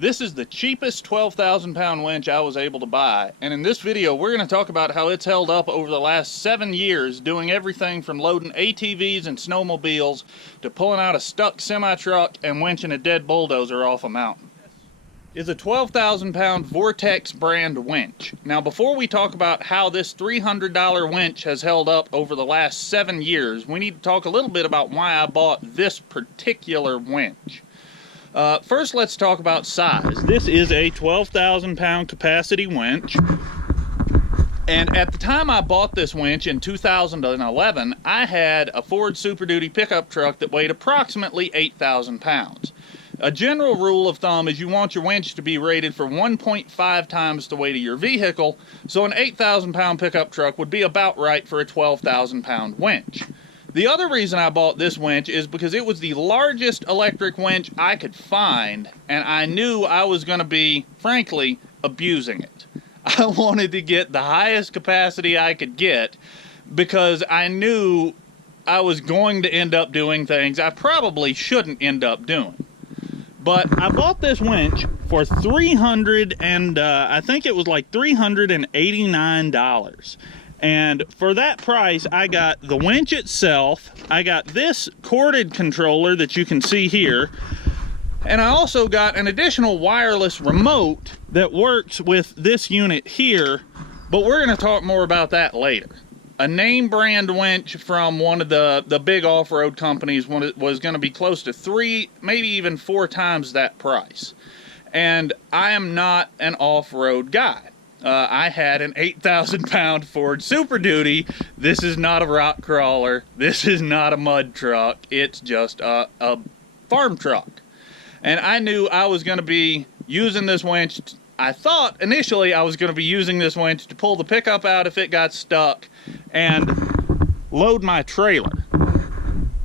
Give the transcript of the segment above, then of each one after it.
This is the cheapest 12,000 pound winch I was able to buy, and in this video we're going to talk about how it's held up over the last 7 years, doing everything from loading ATVs and snowmobiles to pulling out a stuck semi-truck and winching a dead bulldozer off a mountain. It's a 12,000 pound Vortex brand winch. Now before we talk about how this $300 winch has held up over the last 7 years, we need to talk a little bit about why I bought this particular winch. First, let's talk about size. This is a 12,000 pound capacity winch, and at the time I bought this winch in 2011, I had a Ford Super Duty pickup truck that weighed approximately 8,000 pounds. A general rule of thumb is you want your winch to be rated for 1.5 times the weight of your vehicle, so an 8,000 pound pickup truck would be about right for a 12,000 pound winch. The other reason I bought this winch is because it was the largest electric winch I could find, and I knew I was going to be, frankly, abusing it. I wanted to get the highest capacity I could get because I knew I was going to end up doing things I probably shouldn't end up doing. But I bought this winch for I think it was like $389. And for that price, I got the winch itself, I got this corded controller that you can see here, and I also got an additional wireless remote that works with this unit here, but we're going to talk more about that later. A name brand winch from one of the big off-road companies was going to be close to 3, maybe even 4 times that price. And I am not an off-road guy. I had an 8,000 pound Ford Super Duty. This is not a rock crawler. This is not a mud truck. It's just a farm truck. And I knew I was going to be using this winch. I thought initially I was going to be using this winch to pull the pickup out if it got stuck and load my trailer,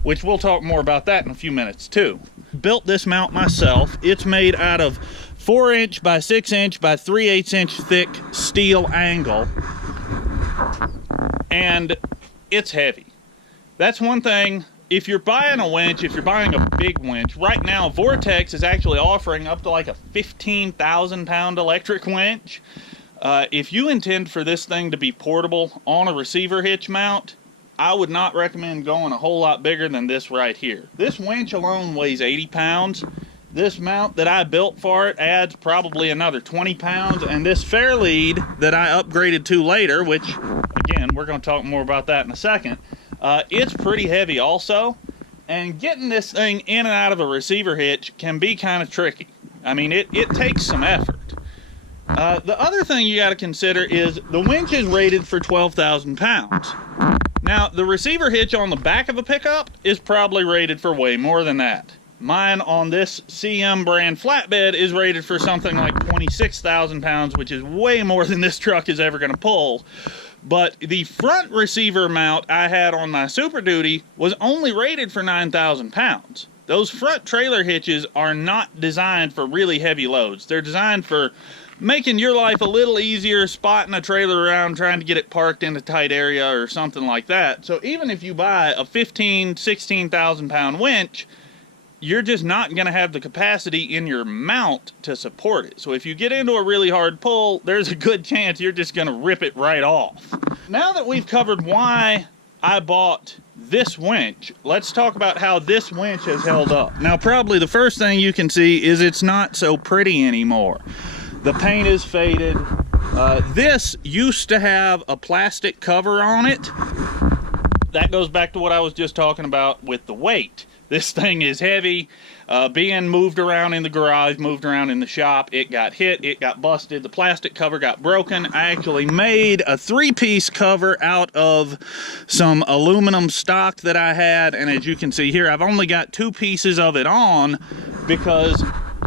which we'll talk more about that in a few minutes too. Built this mount myself. It's made out of 4" by 6" by 3/8 inch thick steel angle, and it's heavy. That's one thing. If you're buying a winch, if you're buying a big winch, right now Vortex is actually offering up to like a 15,000 pound electric winch. If you intend for this thing to be portable on a receiver hitch mount, I would not recommend going a whole lot bigger than this right here. This winch alone weighs 80 pounds. This mount that I built for it adds probably another 20 pounds, and this Fairlead that I upgraded to later, which, again, we're going to talk more about that in a second, it's pretty heavy also, and getting this thing in and out of a receiver hitch can be kind of tricky. I mean, it takes some effort. The other thing you got to consider is the winch is rated for 12,000 pounds. Now, the receiver hitch on the back of a pickup is probably rated for way more than that. Mine on this CM brand flatbed is rated for something like 26,000 pounds, which is way more than this truck is ever going to pull. But the front receiver mount I had on my Super Duty was only rated for 9,000 pounds. Those front trailer hitches are not designed for really heavy loads. They're designed for making your life a little easier, spotting a trailer around, trying to get it parked in a tight area or something like that. So even if you buy a 15,000, 16,000 pound winch, you're just not going to have the capacity in your mount to support it. So if you get into a really hard pull, there's a good chance you're just going to rip it right off. Now that we've covered why I bought this winch, let's talk about how this winch has held up. Now, probably the first thing you can see is it's not so pretty anymore. The paint is faded. This used to have a plastic cover on it. That goes back to what I was just talking about with the weight. This thing is heavy. Being moved around in the garage, moved around in the shop, it got hit, it got busted, the plastic cover got broken. I actually made a 3-piece cover out of some aluminum stock that I had, and as you can see here, I've only got 2 pieces of it on because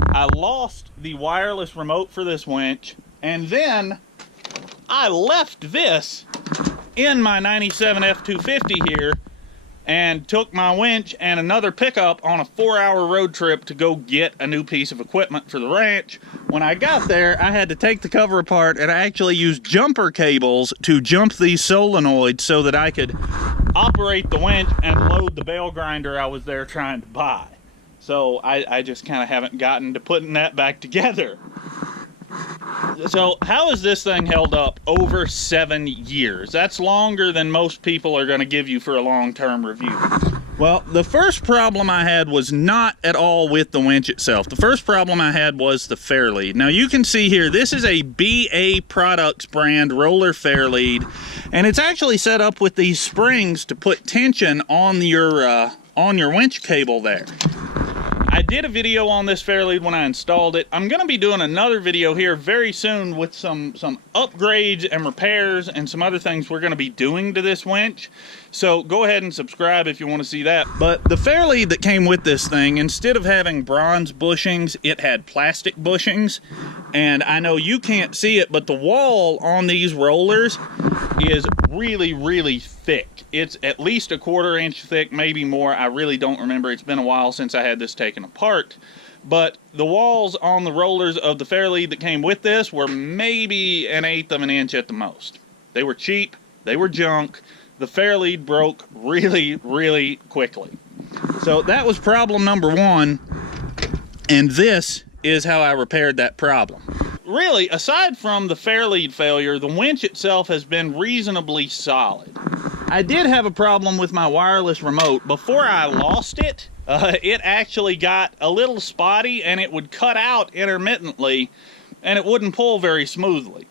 I lost the wireless remote for this winch, and then I left this in my 97 F250 here and took my winch and another pickup on a 4-hour road trip to go get a new piece of equipment for the ranch. When I got there, I had to take the cover apart, and I actually used jumper cables to jump these solenoids so that I could operate the winch and load the bale grinder I was there trying to buy. So I just kind of haven't gotten to putting that back together. So how has this thing held up over 7 years? That's longer than most people are going to give you for a long-term review. Well, the first problem I had was not at all with the winch itself. The first problem I had was the fairlead. Now you can see here, this is a BA Products brand roller fairlead, and it's actually set up with these springs to put tension on your winch cable there. I did a video on this fairlead when I installed it. I'm going to be doing another video here very soon with some upgrades and repairs and some other things we're going to be doing to this winch. So go ahead and subscribe if you want to see that. But the fairlead that came with this thing, instead of having bronze bushings, it had plastic bushings. And I know you can't see it, but the wall on these rollers is really, really thick. It's at least a 1/4 inch thick, maybe more. I really don't remember. It's been a while since I had this taken apart. But the walls on the rollers of the fairlead that came with this were maybe 1/8 of an inch at the most. They were cheap. They were junk. The fairlead broke really, really quickly. So that was problem number one. And this is how I repaired that problem. Really, aside from the fairlead failure, the winch itself has been reasonably solid. I did have a problem with my wireless remote. Before I lost it, it actually got a little spotty and it would cut out intermittently and it wouldn't pull very smoothly.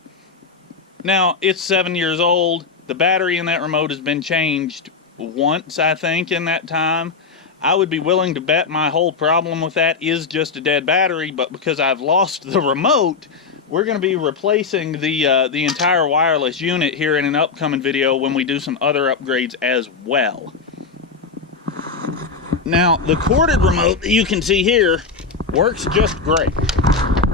Now, it's 7 years old. The battery in that remote has been changed once, I think, in that time. I would be willing to bet my whole problem with that is just a dead battery, but because I've lost the remote, we're going to be replacing the entire wireless unit here in an upcoming video when we do some other upgrades as well. Now, the corded remote that you can see here works just great.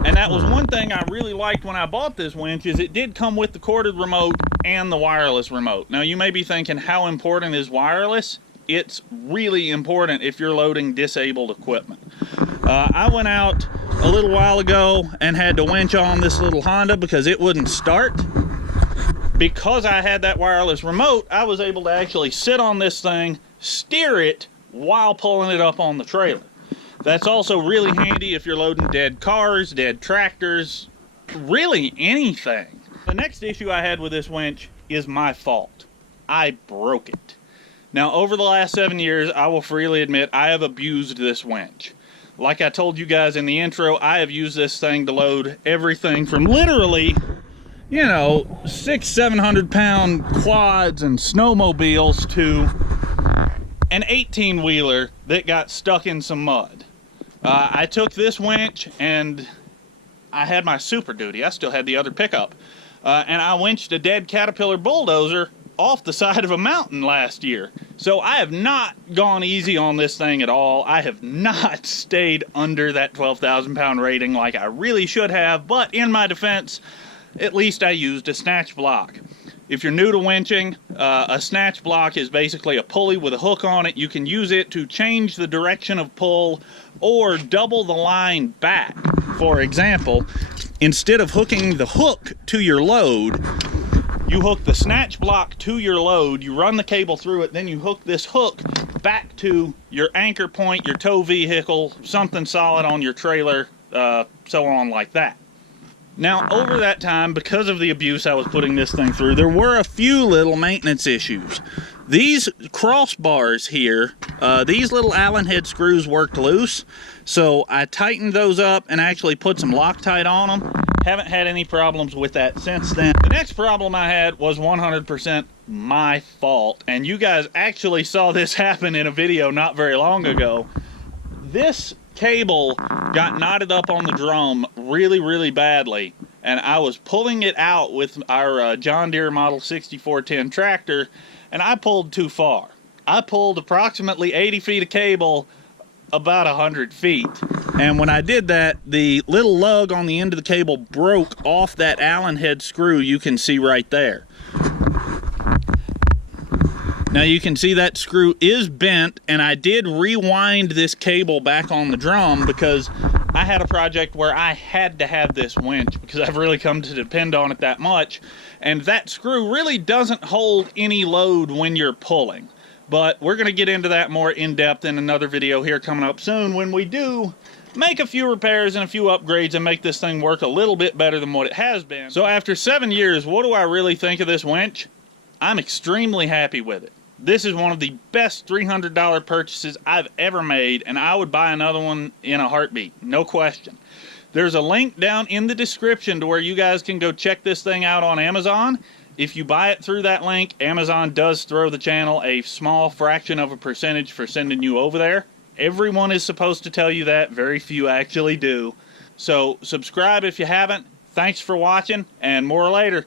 And that was one thing I really liked when I bought this winch, is it did come with the corded remote and the wireless remote. Now, you may be thinking, how important is wireless? It's really important if you're loading disabled equipment. I went out a little while ago and had to winch on this little Honda because it wouldn't start. Because I had that wireless remote, I was able to actually sit on this thing, steer it while pulling it up on the trailer. That's also really handy if you're loading dead cars, dead tractors, really anything. The next issue I had with this winch is my fault. I broke it. Now, over the last 7 years, I will freely admit I have abused this winch. Like I told you guys in the intro, I have used this thing to load everything from literally, you know, 600-700 pound quads and snowmobiles to an 18-wheeler that got stuck in some mud. I took this winch and I had my Super Duty. I still had the other pickup. And I winched a dead Caterpillar bulldozer off the side of a mountain last year. So I have not gone easy on this thing at all. I have not stayed under that 12,000 pound rating like I really should have, but in my defense, at least I used a snatch block. If you're new to winching, a snatch block is basically a pulley with a hook on it. You can use it to change the direction of pull or double the line back. For example, instead of hooking the hook to your load, you hook the snatch block to your load, you run the cable through it, then you hook this hook back to your anchor point, your tow vehicle, something solid on your trailer, so on like that. Now, over that time, because of the abuse I was putting this thing through, there were a few little maintenance issues. These crossbars here, these little Allen head screws worked loose, so I tightened those up and actually put some Loctite on them. Haven't had any problems with that since then. The next problem I had was 100% my fault, and you guys actually saw this happen in a video not very long ago. This cable got knotted up on the drum really, really badly, and I was pulling it out with our John Deere Model 6410 tractor, and I pulled too far. I pulled approximately 80 feet of cable about 100 feet. And when I did that, the little lug on the end of the cable broke off that Allen head screw you can see right there. Now you can see that screw is bent, and I did rewind this cable back on the drum because I had a project where I had to have this winch because I've really come to depend on it that much, and that screw really doesn't hold any load when you're pulling. But we're going to get into that more in depth in another video here coming up soon, when we do make a few repairs and a few upgrades and make this thing work a little bit better than what it has been. So after 7 years, what do I really think of this winch? I'm extremely happy with it. This is one of the best $300 purchases I've ever made, and I would buy another one in a heartbeat, no question. There's a link down in the description to where you guys can go check this thing out on Amazon. If you buy it through that link, Amazon does throw the channel a small fraction of a percentage for sending you over there. Everyone is supposed to tell you that. Very few actually do. So subscribe if you haven't. Thanks for watching, and more later.